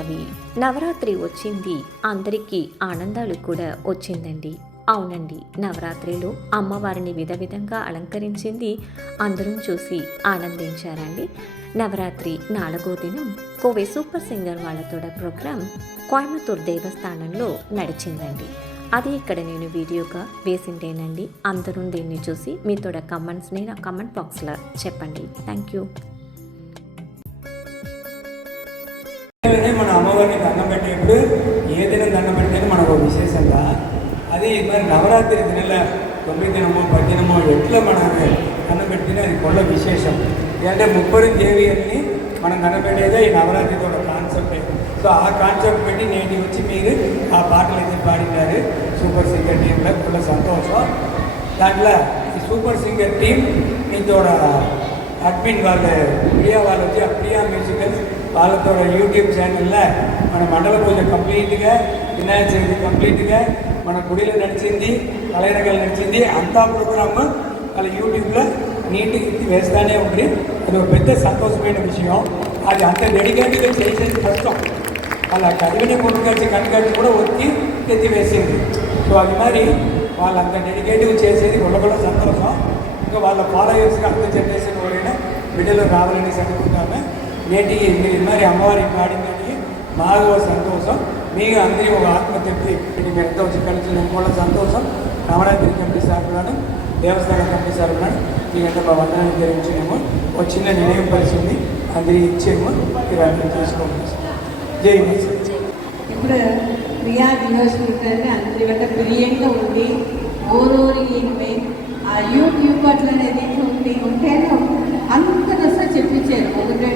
వాసవి. నవరాత్రి వచ్చింది, అందరికీ ఆనందాలు కూడా వచ్చిందండి. అవునండి, నవరాత్రిలో అమ్మవారిని విధంగా అలంకరించింది అందరం చూసి ఆనందించారండి. నవరాత్రి 4వ దినం Kovai super singer వాళ్ళతోడ programme Coimbatore దేవస్థానంలో నడిచిందండి. అది ఇక్కడ నేను వీడియోగా వేసింటేనండి. అందరూ దీన్ని చూసి మీతోడ కమెంట్స్ని నా కమెంట్ బాక్స్లో చెప్పండి. Thank you. మన అమ్మవారిని దండం పెట్టేప్పుడు ఏ దినం దండం పెడితే మనకు విశేషంగా అది మరి నవరాత్రి దినాల 9 దినమో 10 దినమో ఎట్లా మనం దండం పెడితేనే అది కొల్ల విశేషం. ఎందుకంటే 30 దేవిని మనం దండం పెట్టేదే ఈ నవరాత్రితో కాన్సెప్ట్. సో ఆ కాన్సెప్ట్ పెట్టి నేటి వచ్చి మీరు ఆ పాటలు అయితే పాడినారు సూపర్ సింగర్ టీంలో కొల్ల సంతోషం. దాంట్లో ఈ సూపర్ సింగర్ టీం మీతో అడ్మిన్ వాళ్ళు ప్రియా వాళ్ళు వచ్చి ఆ ప్రియా మ్యూజికల్స్ వాళ్ళతో యూట్యూబ్ ఛానల్లో మన మండల పూజ కంప్లీట్గా, వినాయక చవితి కంప్లీట్గా, మన గుడిలో నడిచింది, కలైనగలు నడిచింది, అంతా ప్రోగ్రామ్ వాళ్ళ యూట్యూబ్లో నీట్గా ఎత్తి వేస్తూనే ఉంది. అది ఒక పెద్ద సంతోషమైన విషయం. అది అంత డెడికేట్గా చేసేది కష్టం. వాళ్ళ కదివిన కనుకచ్చి కూడా ఒత్తి ఎత్తి వేసింది. సో అది మరి వాళ్ళు అంత డెడికేటివ్ చేసేది కూడా సంతోషం. ఇంకా వాళ్ళ ఫాలోయర్స్గా అంత జనరేషన్ ఎవరైనా బిడ్డలు రావాలని సందర్భంగా నేటి మరి అమ్మవారి పాడిందని మాకు సంతోషం. మీకు అందరి ఒక ఆత్మతృప్తి మీరు ఎంతో కలిసి కూడా సంతోషం. నవరాత్రి కమిటీ సార్లను దేవస్థానం కమిటీ సార్లను మీకు ఎంత వందనాన్ని జరిగించినాము. ఒక చిన్న నిర్ణయం పరిస్థితి అందరికి ఇచ్చేమో మీరు అర్థం చేసుకోవాలి. జై ఇప్పుడు ప్రియా యూనివర్సిటీ అందరి గట్ట ప్రియంగా ఉంది. ఓరోరికి ఆ యూట్యూబ్ అట్లనేది ఉంటేనే అంత దశ చెప్పించారు. ఒకటే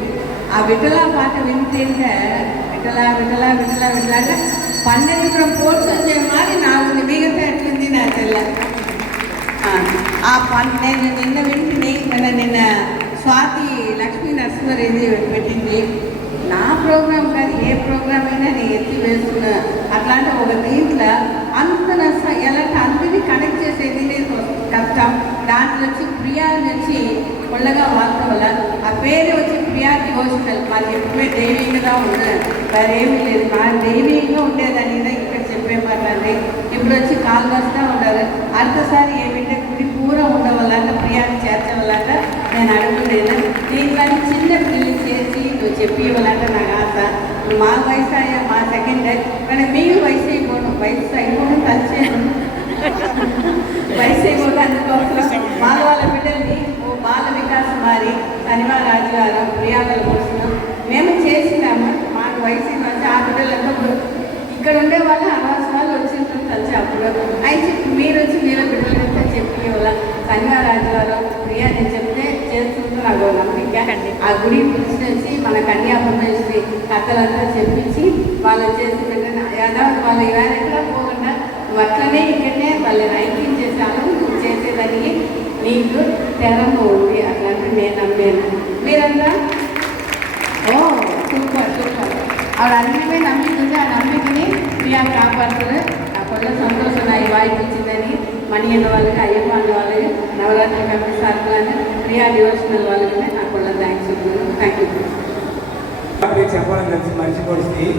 ఆ విఠల పాట వింటుంటే విఠల విఠల విఠల విఠల అంటే పన్నెండుపురం పోర్ట్స్ వచ్చే మాది నాకు మిగతా ఎట్లుంది నా తెల్ల. నేను నిన్న వింటిని నిన్న స్వాతి లక్ష్మీ నరసింహరేది పెట్టింది. నా ప్రోగ్రాం కాదు, ఏ ప్రోగ్రామ్ అయినా నేను ఎత్తి వేస్తున్నా. అట్లాంటి ఒక దీంట్లో అంత ఎలాంటి అందరినీ కనెక్ట్ చేసేది నేను కష్టం. దాంట్లో వచ్చి ప్రియా వచ్చి కొల్లగా వాళ్ళ వల్ల ఆ పేరు వచ్చి ప్రియా డివోషనల్. మాకు ఎప్పుడే దైవీయంగా ఉండదు, మరేమీ లేదు. మా దైవీయంగా ఉండేదని ఇక్కడ చెప్పే మాట్లాడి ఇప్పుడు వచ్చి కాలు వస్తూ ఉంటారు. అర్థసారి ఏమిటంటే గుడి పూరా ఉండవాలంట, ప్రియాన్ని చేర్చవాలంట. నేను అడుగుతున్నాను దీంట్లో చిన్న పిల్లలు చేసి నువ్వు చెప్పి ఇవ్వాలంటే నాకు ఆశ. మా వయసు అయ్యా మా సెకండ్ కానీ మీరు వయసు అయిపోవడం కలిసేయడం వయసు అయిపోతే అందుకోసం వాళ్ళ బిడ్డల్ని బాల వికాసం మారి శనివార రాజుగారు ప్రియాగల కోసం మేము చేసినాము. మాకు వయసు వచ్చి ఆ బిడ్డలకు ఇక్కడ ఉండే వాళ్ళు అనవసర వాళ్ళు వచ్చింటారు కలిసి. అప్పుడు అయితే మీరు వచ్చి మీరు బిడ్డలంతా చెప్పి వాళ్ళ శనివార రాజుగారు ప్రియా నేను చెప్తే చేస్తుంటే నాకు నమ్మిక. ఆ గుడి పిలిచి మన కన్యాపరమేశ్వరి కథలంతా చెప్పించి వాళ్ళు చేస్తుంటే యాదవ్ వాళ్ళు ఇవాళ పోకుండా అట్లనే ఇక్కడనే వాళ్ళని ఐక్యం చేశాను. నువ్వు చేసేదానికి నీకు తెరము ఉంది అట్లాంటి నేను నమ్మాను. మీరంతా సూపర్ సూపర్. ఆవిడ అన్నిమే నమ్మింది. ఆ నమ్మికని ప్రియా కాపాడుతుంది. నా కొల్ల సంతోషం నా వాయిస్ ఇచ్చిందని మణి అన్న వాళ్ళకి, అయ్యప్ప అన్న వాళ్ళకి, నవరాత్రి కమిటీ సార్లని, ప్రియా డివోషనల్ వాళ్ళకి నా కొల్ల థ్యాంక్స్ చెప్తున్నాను. Thank you. చెప్పాలని తెలిసి మర్చిపోయి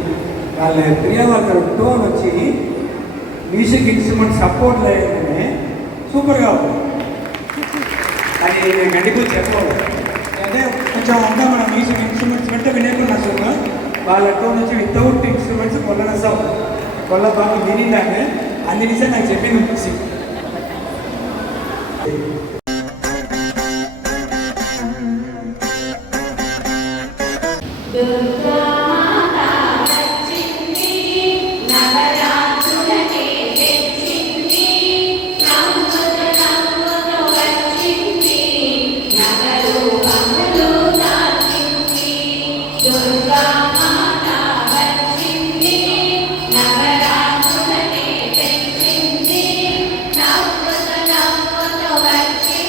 వాళ్ళ ప్రియా వాళ్ళ టోన్ వచ్చి మ్యూజిక్ ఇన్స్ట్రుమెంట్ సపోర్ట్ లేకనే సూపర్గా ఉంటుంది. అది నేను గండిపోయి చెప్పాలి. అంటే కొంచెం అంతా మన మ్యూజిక్ ఇన్స్ట్రుమెంట్స్ కంటే వినేకుండా అసలు వాళ్ళ టోన్ వచ్చి వితౌట్ ఇన్స్ట్రుమెంట్స్ కొల్లనసాం కొల్ల బాగా వినిందాక అందునిసే నాకు చెప్పింది మ్యూజిక్. Navratri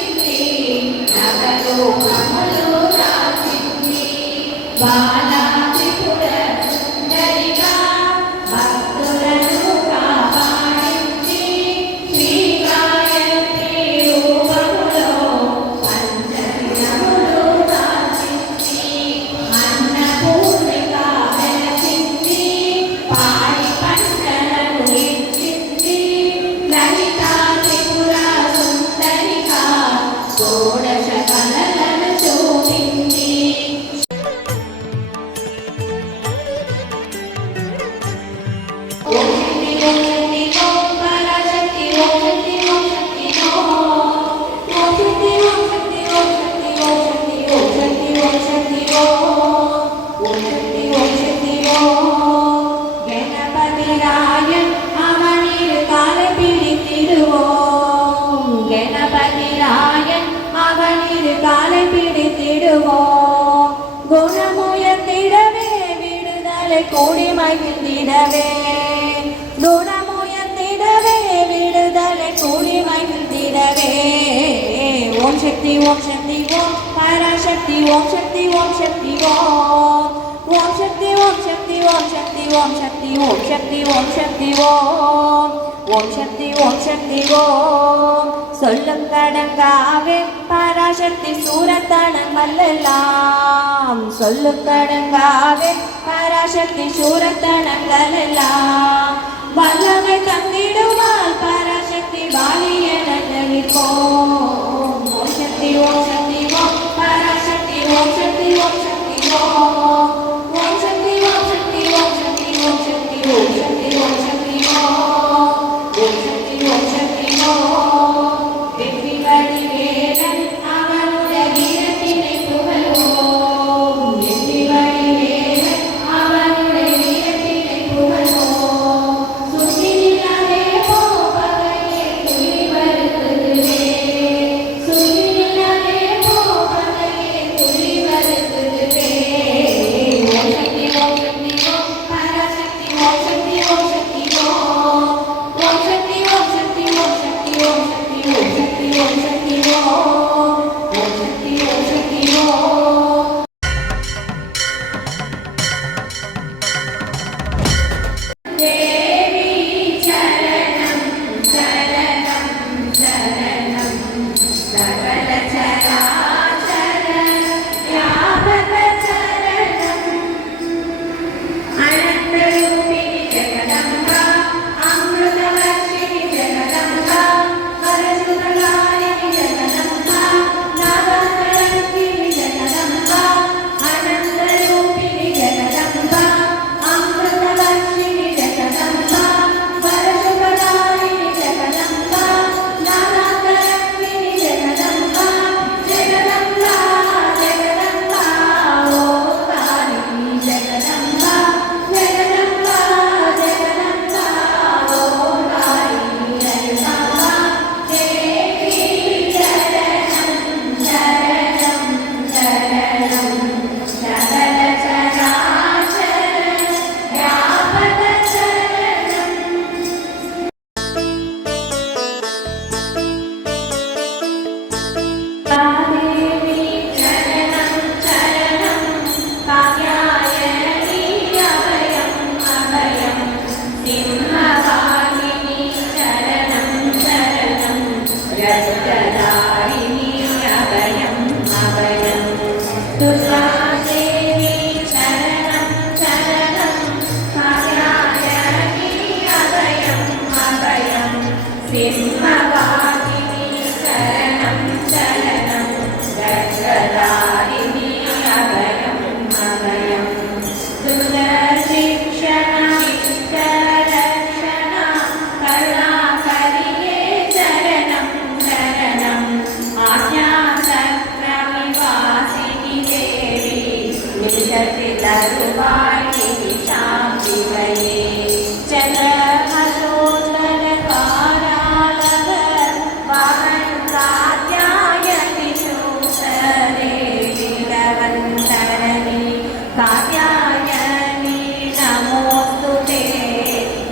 கூடிடுவோம். குணமுயர்ந்திடவே விடுதலை கூடி மகிழ்ந்திடவே. குணமுயர்ந்திடவே விடுதலை கூடி மகிழ்ந்திடவே. ஓம் சக்தி ஓம் சக்தி ஓம் பராசக்தி ஓம் சக்தி ஓம் சக்தி ஓம். ஓம் சக்தி ஓம் சக்தி ஓம் சக்தி ஓம் சக்தி ஓம் சக்தி ஓம் சக்தி ஓம். ஓம் சக்தி ஓம் சக்தி ஓம். சொல்லுக்கடங்காவே பராசக்தி சூரத்தனங்களெல்லாம். சொல்லுக்கடங்காவே பராசக்தி சூரத்தனங்களெல்லாம். வல்லமை தந்திடுவாள் பராசக்தி வாலியன நிற்போம். ஓம் சக்தி ஓம் சக்தி ஓம் பராசக்தி ஓம் சக்தி ஓம் சக்தி ஓம். ஓம் சக்தி ஓம் சக்தி ஓம் சக்தி ஓம் சக்தி ஓம் சக்தி ஓம் சக்தி ஓம். ஓம் சக்தி ஓம் சக்தி ஓம். வெற்றி வடிவேலன் அவனுடைய வீரத்தினை புகழ்வோம். வெற்றி வடிவேலன் அவனுடைய வீரத்தினை புகழ்வோம். சுற்றி நில்லாதே போ பகையே துளி வருத்துதுவே. சுற்றி நில்லாதே போ பகையே துளி வருத்துதுவே. ஓம் சக்தி ஓம் சக்தி ஓம் பராசக்தி ஓம் சக்தி ஓம் சக்தி ஓம். ஓம் சக்தி ஓம் சக்தி ஓம் சக்தி ஓம் சக்தி ஓம் சக்தி ஓம் சக்தி ஓம். ஓம் சக்தி ஓம் சக்தி ஓம். தேவி சரணம் சரணம் சரணம் சகல சராசர வியாபக சரணம். அனந்தரூபிணி ஜெகதம்பா அமிர்தவர்ஷிணி ஜெகதம்பா வரசுதகாரிணி ஜெகதம்பா நவகரங்கிணி ஜெகதம்பா. அனந்தரூபிணி ஜெகதம்பா அமிர்தவர்ஷிணி ஜெகதம்பா வரசுதகாரிணி ஜெகதம்பா நவகரங்கிணி ஜெகதம்பா. ஜெகதம்பா ஜெகதம்பா ஓங்காரிணி ஜெகதம்பா. ஜெகதம்பா ஜெகதம்பா ஓங்காரிணி ஜெகதம்பா. தேவி சரணம் சரணம் சரணம் சகல சராசர வியாபக சரணம். தேவி சரணம் சரணம் காத்யாயனி அபயம் அபயம். சிம்மவாகினி சரணம் சரணம் ரக்ததாரிணி அபயம் அபயம். துர்காதேவி சரணம் சரணம் காத்யாயனி அபயம் அபயம். சிம்மவாகினி சரணம் சரணம் ரக்ததாரிணி அபயம் அபயம். சுதர்ஷிக்ஷண இஷ்டரக்ஷண கருணாகரியே சரணம் சரணம். ஆஜ்ஞாசக்ரமிவாசினி தேவி விசதிலருவாய் சாம்பிகையே. சந்திரமசோதர காராளவ வாகன் காத்யாயனி சூசரே வீரவந்தரணி காத்யாயனி நமோஸ்துதே.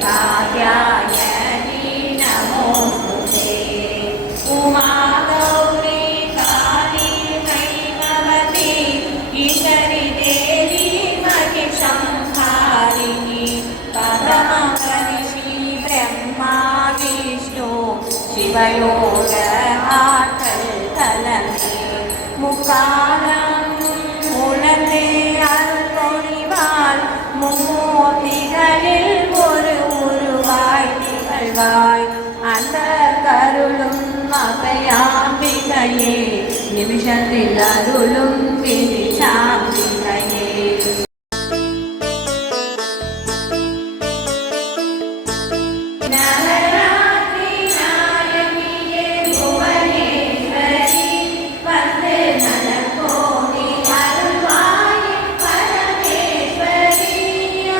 காத்யாயனி நமோஸ்துதே. உமா கௌரி காளி கைமவதி ஈஸ்வரி தேவி மகிஷம்ஹாரிணி. பரமகரிஷி பிரம்மா விஷ்ணு சிவயோக ஆற்றல் தலமே. முக்காலம் உணர்ந்தே அருள் பொழிவாள் மும்மூர்த்திகளில் ஒரு உருவாய் திகழ்வாய். அந்த கருளும் அபயாம்பிகையே நிமிஷத்தில் அருளும் வினிஷாம்பிகையே. நவராத்திரி நாயகியே புவனேஸ்வரி வந்து நலக்கோடி அருள்வாய் பரமேஸ்வரி.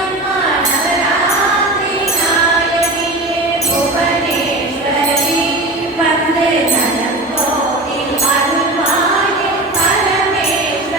அம்மா நவராத்திரி நாயகியே புவனேஸ்வரி வந்து நலக்கோடி அருள்வாய் Parameswari.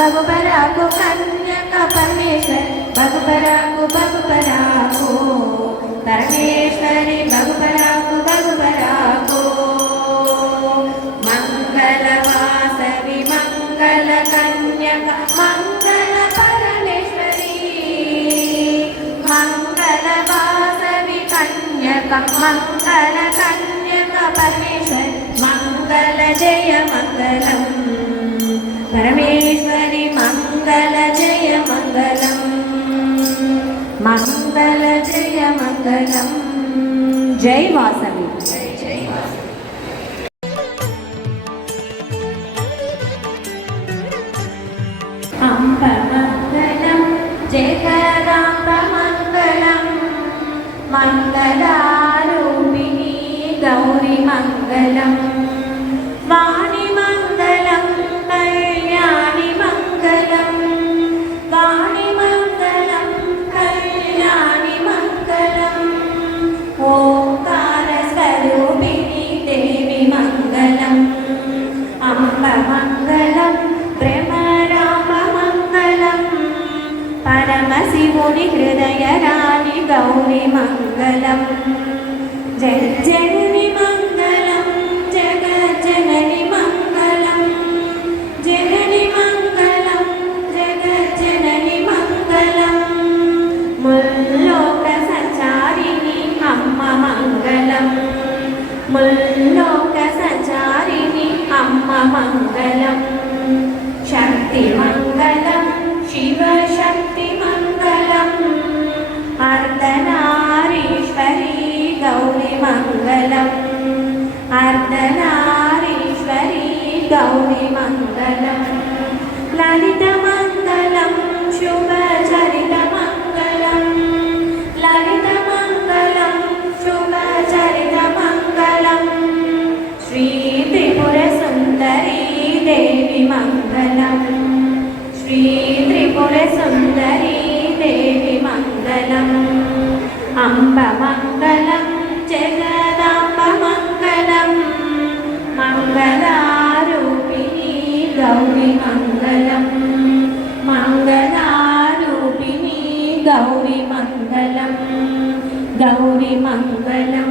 Bhaguparaku Kanyaka Parmeshwar Bhaguparaku Bhaguparaku Parameshwari Bhaguparaku Bhaguparaku Mangala Vasavi Mangala Kanyaka Mangala Parameshwari Mangala Vasavi Kanyaka Mangala Kanyaka Parmeshwari Mangala Jaya Mangalam परमेश्वरी मंगल जय मंगलम मंगल जय मंगलम जय वासवी जय अम्ब मंगलम जगदाम्ब मंगलम मंगलारूपिणी गौरी मंगलम मङ्गलं वाणि मङ्गलं कल्याणि मङ्गलं वाणि मङ्गलं कल्याणि मङ्गलम् ओङ्कारस्वरूपिणी देवी मङ्गलम् अम्ब मङ्गलं ब्रह्मराममङ्गलं परमशिवुनि हृदयराणि गौरि मङ्गलं जननि मङ्गलं जगज्जननि मङ्गलं जननि मङ्गलं जगज्जननि मङ्गलं मुल्लोकसञ्चारिणि अम्म मङ्गलम् मुल्लोकसञ्चारिणि अम्म मङ्गलम् शक्तिमङ्गलं शिवशक्तिमङ्गलम् अर्धनारीश्वरी गौरिमङ्गलम् अर्धनारीश्वरी गौरिमङ्गलम् ललितमङ्गलं शुभचरितमङ्गलं ललितमङ्गलं शुभचरितमङ्गलं श्रीत्रिपुरसुन्दरी देवी मङ्गलम् श्रीत्रिपुरसुन्दरी देवी मङ्गलम् अम्ब मङ्गलं जगदाम्ब मङ्गलं मङ्गलारूपिणी गौरि मङ्गलं मङ्गलारूपिणी गौरि मङ्गलं गौरि मङ्गलं